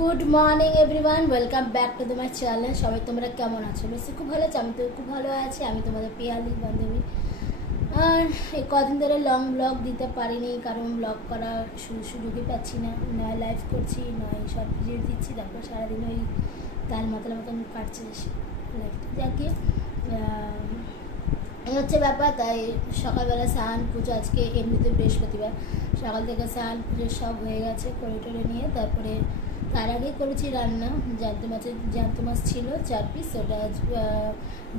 Good morning everyone, welcome back to my channel. সবাই তোমরা কেমন আছো? বেশি খুব ভালো আছো, আমি তো খুব ভালো আছি। আমি তোমাদের পিয়ালি বান্ধবী। আর এই কদিন ধরে লং ব্লগ দিতে পারিনি, কারণ ব্লগ করার সুযোগই পাচ্ছি না। নয় লাইভ করছি, নয় শর্ট ভিডিও দিচ্ছি, তারপর সারাদিন ওই তাল মাতাল মতন কাটছে লাইফটা। যাকে এই হচ্ছে ব্যাপার। তাই সকালবেলা স্নান পুজো, আজকে এমনিতে বৃহস্পতিবার, সকাল থেকে স্নান পুজো সব হয়ে গেছে করে টোরে নিয়ে। তারপরে তার আগে করেছি রান্না, জ্যান্ত মাছ ছিল 4 পিস, ওটা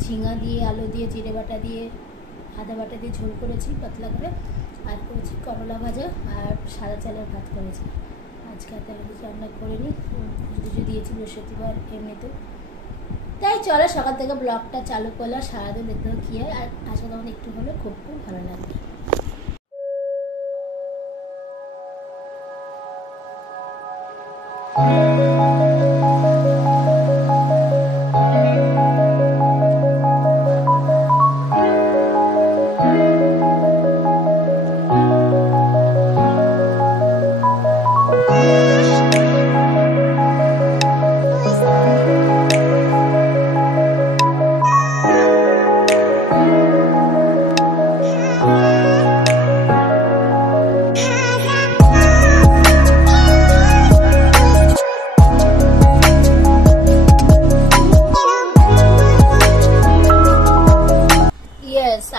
ঝিঙা দিয়ে আলু দিয়ে জিরে বাটা দিয়ে আদা বাটা দিয়ে ঝোল করেছি পাতলা করে, আর করেছি করলা ভাজা আর সাদা চালের ভাত করেছি। আজকে তেমন কিছু রান্না করিনি, পুজো দিয়েছি বৃহস্পতিবার এমনিতেও। তাই চলো সকাল থেকে ব্লগটা চালু করলাম, সারাদিন দেখতে কী হয়। আর আজকে তখন একটু হলে খুব খুব ভালো লাগবে।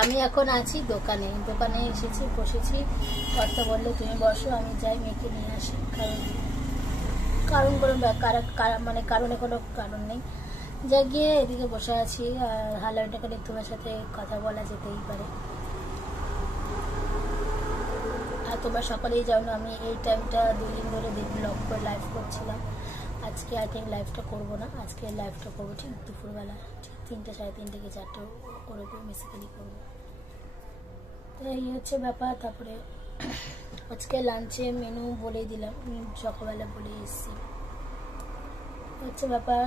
আমি এখন আছি দোকানে এসেছি, বসেছি। কর্তা বললো তুমি বসো, আমি যাই মেয়েকে নিয়ে আসি। কারণ কোনো কারণে কোনো কারণ নেই, যা গিয়ে এদিকে বসে আছি। আর হালাইটা করে তোমার সাথে কথা বলা যেতেই পারে। আর তোমরা সকলেই জানো আমি এই টাইমটা 2 দিন ধরে ব্লগ করে লাইভ করছিলাম। আজকে আই থিঙ্ক লাইভটা করবো না, আজকে লাইভটা করবো ঠিক দুপুরবেলা, ঠিক 3টে সাড়ে 3টে কি 4টে করে বেসিক্যালি করবো। তো এই হচ্ছে ব্যাপার। তারপরে আজকে লাঞ্চে মেনু বলেই দিলাম, সকালবেলা বলে এসেছি। হচ্ছে ব্যাপার,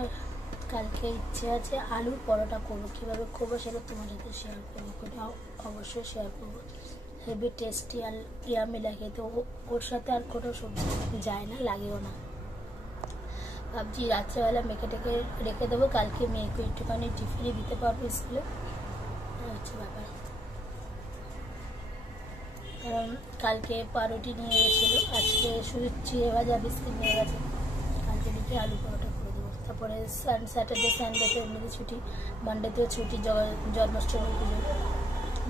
কালকে ইচ্ছে আছে আলুর পরোটা করবো। কীভাবে করবো সেটা তোমার সাথে শেয়ার করবো, অবশ্যই শেয়ার করবো। হেভি টেস্টি আর ইয়ামি লাগে, তো ওর সাথে আর কোনো সবজি যায় না, লাগেও না। ভাবছি রাত্রেবেলা মেখে টেকে রেখে দেবো, কালকে মেয়েকে একটুখানি টিফিনে দিতে পারবো স্কুলে। হচ্ছে ব্যাপার, কারণ কালকে পাউরুটি নিয়ে গেছিলো, আজকে শুধু চিড়ে ভাজা বিস্কিট নিয়ে গেছে। কালকে দিকে আলু পরোটা করে দেবো। তারপরে স্যাটারডে সানডেতে এমনিতে ছুটি, মানডেতেও ছুটি, জন্মাষ্টমী পুজো।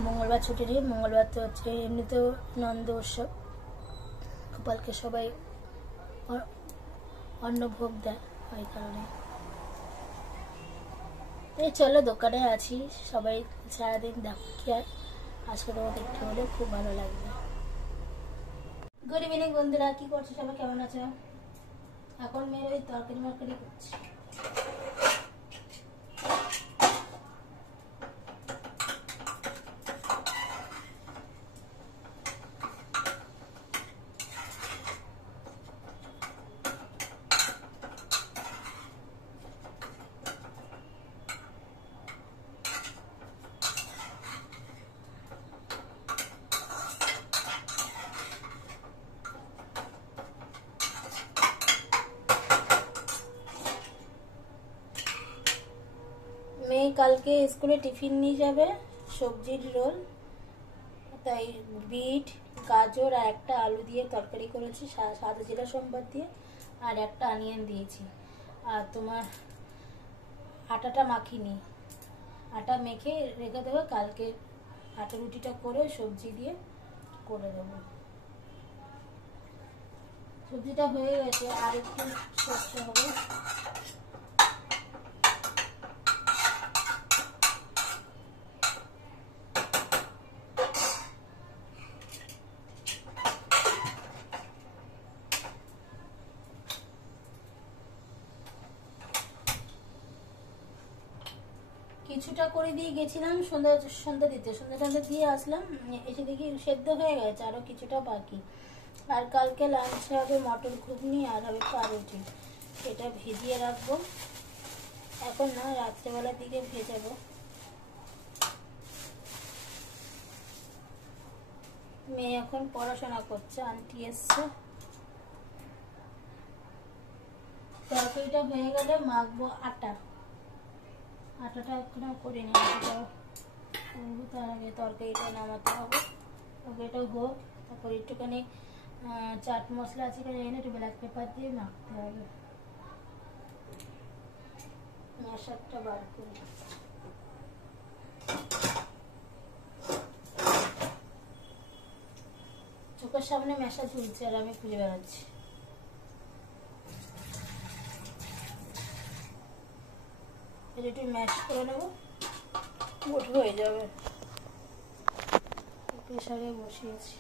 মঙ্গলবার ছুটি নেই, মঙ্গলবার তো হচ্ছে এমনিতেও নন্দ উৎসব, গোপালকে সবাই অন্নভোগ দেয়, ওই কারণে। এই চলো দোকানে আছি, সবাই সারাদিন দেখো কি হয়। আজকে তোমাদের একটু হলে খুব ভালো লাগবে। গুড ইভিনিং বন্ধুরা, কি করছো সবাই, কেমন আছো? এখন মেয়ের ওই তরকারি করছি। মেয়ে কালকে স্কুলে টিফিন নিয়ে যাবে সবজির রোল, তাই বিট গাজর আর একটা আলু দিয়ে তরকারি করেছি সাদা জিরা সম্বার দিয়ে, আর একটা অনিয়ন দিয়েছি। আর তোমার আটাটা মাখিনি, আটা মেখে রেখে দেবো, কালকে আটা রুটিটা করে সবজি দিয়ে করে দেবো। সবজিটা হয়ে গেছে, আর একটু সরষে হবে। কিছুটা করে দিয়ে গেছিলাম সন্ধ্যা দিতে, সন্ধ্যা দিয়ে আসলাম, এসে দেখি সেদ্ধ হয়ে গেছে, আরো কিছুটা বাকি। আর কালকে লাঞ্চে হবে মটর ঘুগনি আর হবে পাউরুটি, এটা ভিজিয়ে রাখবো। এখন না, রাত্রেবেলার দিকে ভেজাবো। মেয়ে এখন পড়াশোনা করছে, আন্টি এসছে। তরকারিটা হয়ে গেলে মাখবো আটাটা এখনো করে নিই। আটাটাও তার আগে তরকারিটা নামাতে হবে। তরকারিটাও হোক, তারপর একটুখানি চাট মশলা আছে এনে একটু ব্ল্যাক পেপার দিয়ে মাখতে হবে। ম্যাশারটা বার করি। চোখের সামনে ম্যাশা ঝুলছে আর আমি খুঁজে বেড়াচ্ছি। একটু ম্যাশ করে নেবো, মোট হয়ে যাবে। প্রেসারে বসিয়েছি।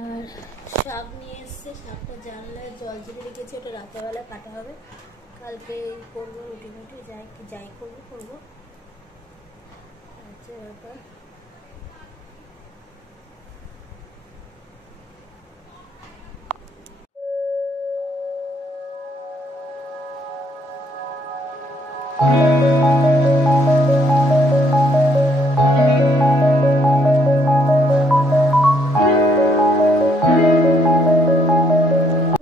আর শাক নিয়ে এসছে, শাকটা জানলায় জল ঝেড়ে রেখেছি, ওটা রাত্রেবেলা কাটা হবে। কালকে করবো রুটি মুটি, যাই করবো। আচ্ছা ব্যাপার।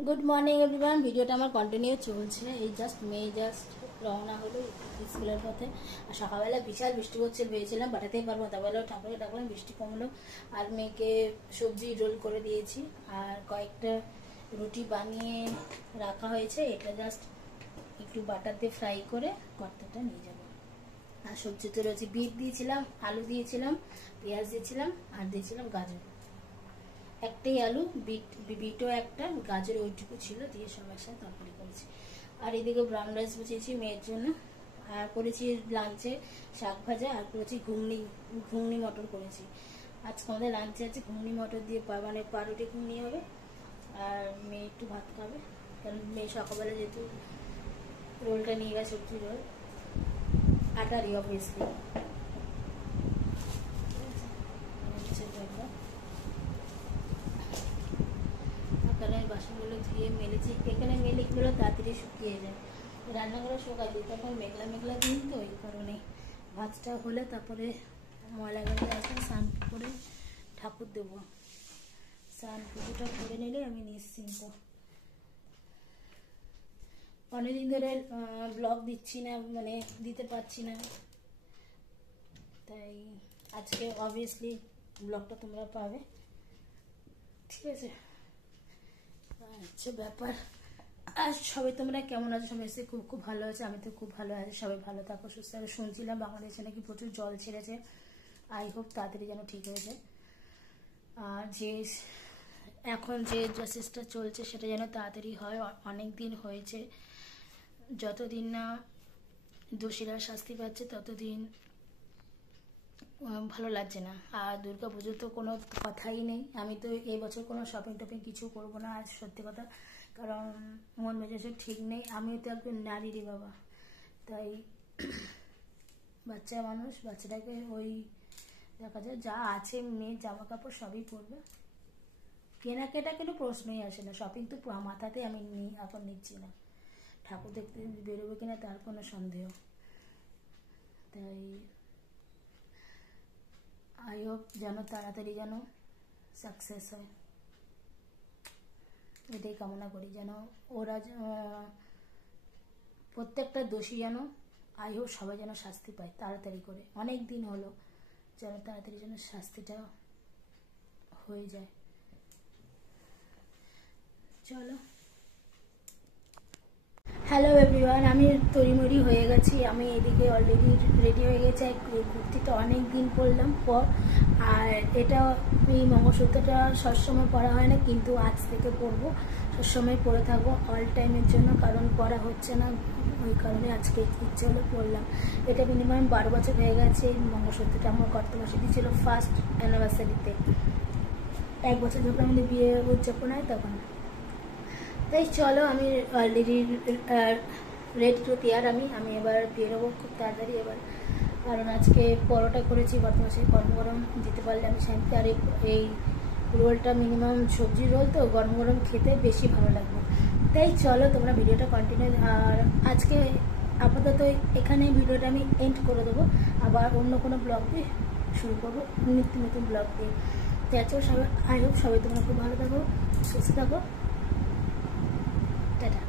গুড মর্নিং এভরিওয়ান, ভিডিওটা আমার কন্টিনিউ চলছে। এই মেয়ে রওনা হলো স্কুলের পথে। আর সকালবেলা বিশাল বৃষ্টি হচ্ছে, ভেবেছিলাম পাঠাতেই পারবো, তারপরে ঠাকুরকে ডাকলাম, বৃষ্টি কমলো। আর মেয়েকে সবজি রোল করে দিয়েছি, আর কয়েকটা রুটি বানিয়ে রাখা হয়েছে। এটা জাস্ট একটু বাটার দিয়ে ফ্রাই করে ভর্তাটা নিয়ে যাবো। আর সবজিতে রয়েছে বিট দিয়েছিলাম, আলু দিয়েছিলাম, পেঁয়াজ দিয়েছিলাম, আর দিয়েছিলাম গাজর। একটাই আলু, বিটও একটা, গাজর ওইটুকু ছিল, দিয়ে সব একসাথে তরকারি করেছি। আর এদিকে ব্রাউন রাইস বসিয়েছি মেয়ের জন্য। আর করেছি লাঞ্চে শাক ভাজা, আর করেছি ঘুগনি মটর করেছি। আজকে আমাদের লাঞ্চে আছে ঘুগনি মটর দিয়ে, মানে পাউরুটি ঘুগনি হবে। আর মেয়ে একটু ভাত খাবে, কারণ মেয়ে সকালবেলা যেহেতু রোলটা নিয়ে গেছে, সবজি রোল, আটারই অবভিয়াসলি। বাসনগুলো ধুয়ে মেলেছি, এখানে মেলে এগুলো তাড়াতাড়ি শুকিয়ে যায়। রান্নাঘরে শুকাই দিই, তখন মেঘলা দিন তো, এই কারণে ভাতটা হলে তারপরে ময়লাগুলো আসবে, স্নান করে ঠাকুর দেবো। স্নান পুজোটা করে নিলে আমি নিশ্চিন্ত। অনেকদিন ধরে ব্লগ দিচ্ছি না, মানে দিতে পারছি না, তাই আজকে অবভিয়াসলি ব্লগটা তোমরা পাবে, ঠিক আছে? আচ্ছা ব্যাপার। আর সবাই তোমরা কেমন আছো? সবাই এসে খুব ভালো আছে, আমি তো খুব ভালো আছি। সবাই ভালো থাকো, সুস্থ থাকো। শুনছিলাম বাংলাদেশে নাকি প্রচুর জল ছেড়েছে, আই হোপ তাড়াতাড়ি যেন ঠিক হয়ে যায়। আর এখন যে প্রসেসটা চলছে সেটা যেন তাড়াতাড়ি হয়। অনেক দিন হয়েছে, যতদিন না দোষীরা শাস্তি পাচ্ছে ততদিন ভালো লাগছে না। আর দুর্গা পুজোর তো কোনো কথাই নেই। আমি তো এই বছর কোনো শপিং টপিং কিছু করবো না, আর সত্যি কথা, কারণ মন মেজাজ ঠিক নেই। আমিও তো একজন নারীরই বাবা, তাই বাচ্চা মানুষ, বাচ্চাটাকে ওই দেখা যায় যা আছে, মেয়ের জামা কাপড় সবই পরবে। কেনাকাটা কোনো প্রশ্নই আসে না। শপিং তো মাথাতে আমি এখন নিচ্ছি না। ঠাকুর দেখতে বেরোবে কিনা তার কোনো সন্দেহ। তাই আই হোপ যেন তাড়াতাড়ি যেন সাকসেস হয়, এটাই কামনা করি। যেন ওরা প্রত্যেকটা দোষী যেন, আই হোপ সবাই যেন শাস্তি পায় তাড়াতাড়ি করে। অনেক দিন হলো, যেন তাড়াতাড়ি যেন শাস্তিটা হয়ে যায়। চলো, হ্যালো এভরিওয়ান, আমি তড়িমড়ি হয়ে গেছি। আমি এদিকে অলরেডি রেডি হয়ে গেছি। কুর্তি তো অনেক দিন পরলাম পর, আর এটা এই মঙ্গলসূত্রটা সবসময় পরা হয় না, কিন্তু আজ থেকে পরবো, সবসময় পরে থাকবো অল টাইমের জন্য, কারণ পরা হচ্ছে না, ওই কারণে আজকে ইচ্ছে হলো পরলাম। এটা মিনিমাম 12 বছর হয়ে গেছে। এই মঙ্গলসূত্রটা আমার কত মাসে দিয়েছিল ফার্স্ট অ্যানিভার্সারিতে, 1 বছর যখন আমাদের বিয়ে উদযাপন হয় তখন। তাই চলো, আমি অলরেডি রেডি টু তিয়ার। আমি এবার বেরোবো খুব তাড়াতাড়ি এবার, কারণ আজকে পরোটা করেছি, বর্তমানে গরম গরম দিতে পারলে আমি শান্তি। আর এই রোলটা মিনিমাম সবজি রোল তো, গরম গরম খেতে বেশি ভালো লাগবে। তাই চলো তোমরা ভিডিওটা কন্টিনিউ। আর আজকে আপাতত এখানে ভিডিওটা আমি এন্ড করে দেবো, আবার অন্য কোনো ব্লগ দিয়ে শুরু করবো, নিত্য নতুন ব্লগ দিয়ে। তো সবাই আই হোপ সবাই তোমরা খুব ভালো থাকো, সুস্থ থাকো, টাটা।